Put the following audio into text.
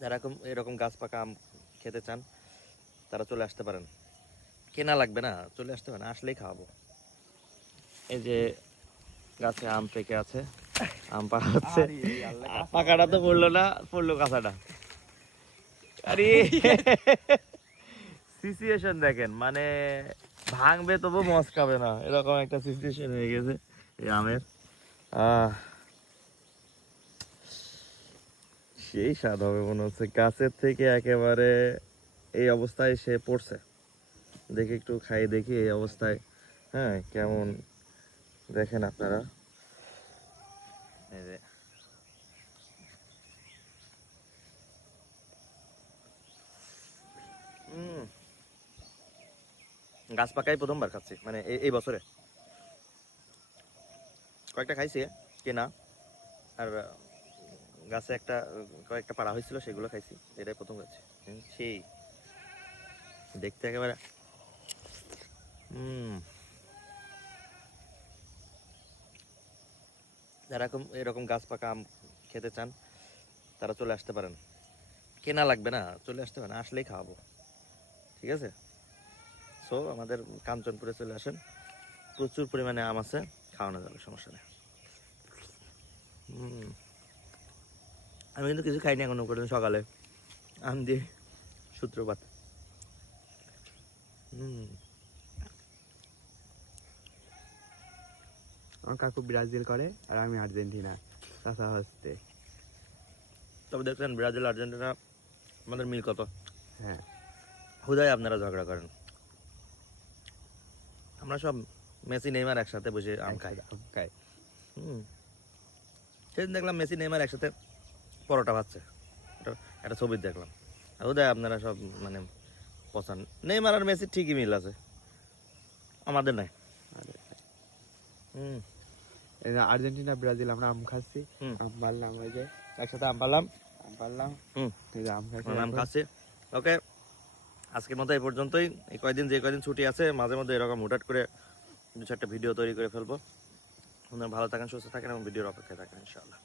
যারা এরকম গাছ পাকা আম খেতে চান তারা চলে আসতে পারেন, কেনা লাগবে না, চলে আসতে পারেন, আসলেই খাওয়াবো। এই যে গাছে আম পেকে আছে, আম পাকা হচ্ছে। পাকাটা তো পড়লো না, পড়লো কাঁচাটা। আরে সিচুয়েশন দেখেন, মানে ভাঙবে তবু মস্কাবে না, এরকম একটা সিচুয়েশন হয়ে গেছে এই আমের। আহ সেই স্বাদ হবে মনে হচ্ছে, গাছের থেকে একেবারে এই অবস্থায় সে পড়ছে। দেখি একটু খাই, দেখি এই অবস্থায় হ্যাঁ কেমন দেখেন আপনারা। এই যে গাছ পাকাই প্রথমবার খাচ্ছি, মানে এই বছরে কয়েকটা খাইছি কেনা, আর গাছে কয়েকটা পাড়া হয়েছিল, সেগুলো খাইছি, এটাই প্রথম খাচ্ছি। সেই দেখতে একেবারে যারা এরকম গাছ পাকা আম খেতে চান তারা চলে আসতে পারেন, কেনা লাগবে না, চলে আসতে পারেন, আসলেই খাওয়াবো। ঠিক আছে, সো আমাদের কাঞ্চনপুরে চলে আসেন, প্রচুর পরিমাণে আম আছে, খাওয়ানো যাবে, সমস্যা নেই। আমি কিন্তু কিছু খাইনি এখনো পর্যন্ত, সকালে আম দিয়ে সূত্রপাত। আমার কাকু ব্রাজিল করে আর আমি আর্জেন্টিনা, চাচা হচ্ছে। তবে দেখছেন ব্রাজিল আর্জেন্টিনা আমাদের মিল কত। হ্যাঁ, হুদায় আপনারা ঝগড়া করেন, আমরা সব মেসি নেইমার একসাথে বসে আম খাই। সেদিন দেখলাম মেসি নেইমার একসাথে পরোটা ভাজছে, একটা ছবি দেখলাম। হুদায় আপনারা সব মানে পছন্দ, নেইমার আর মেসি ঠিকই মিল আছে, আমাদের নাই। আর্জেন্টিনা ব্রাজিল আমরা আম খাচ্ছি, আম পারলাম, ওই যে একসাথে আম পারলাম, আম খাচ্ছি। ওকে, আজকের মতো এই পর্যন্তই। এই যে কয়দিন ছুটি আছে, মাঝে মধ্যে এরকম হুটহাট করে দু চারটা ভিডিও তৈরি করে ফেলবো। আপনারা ভালো থাকেন, সুস্থ থাকেন এবং ভিডিওর অপেক্ষায় থাকেন ইনশাআল্লাহ।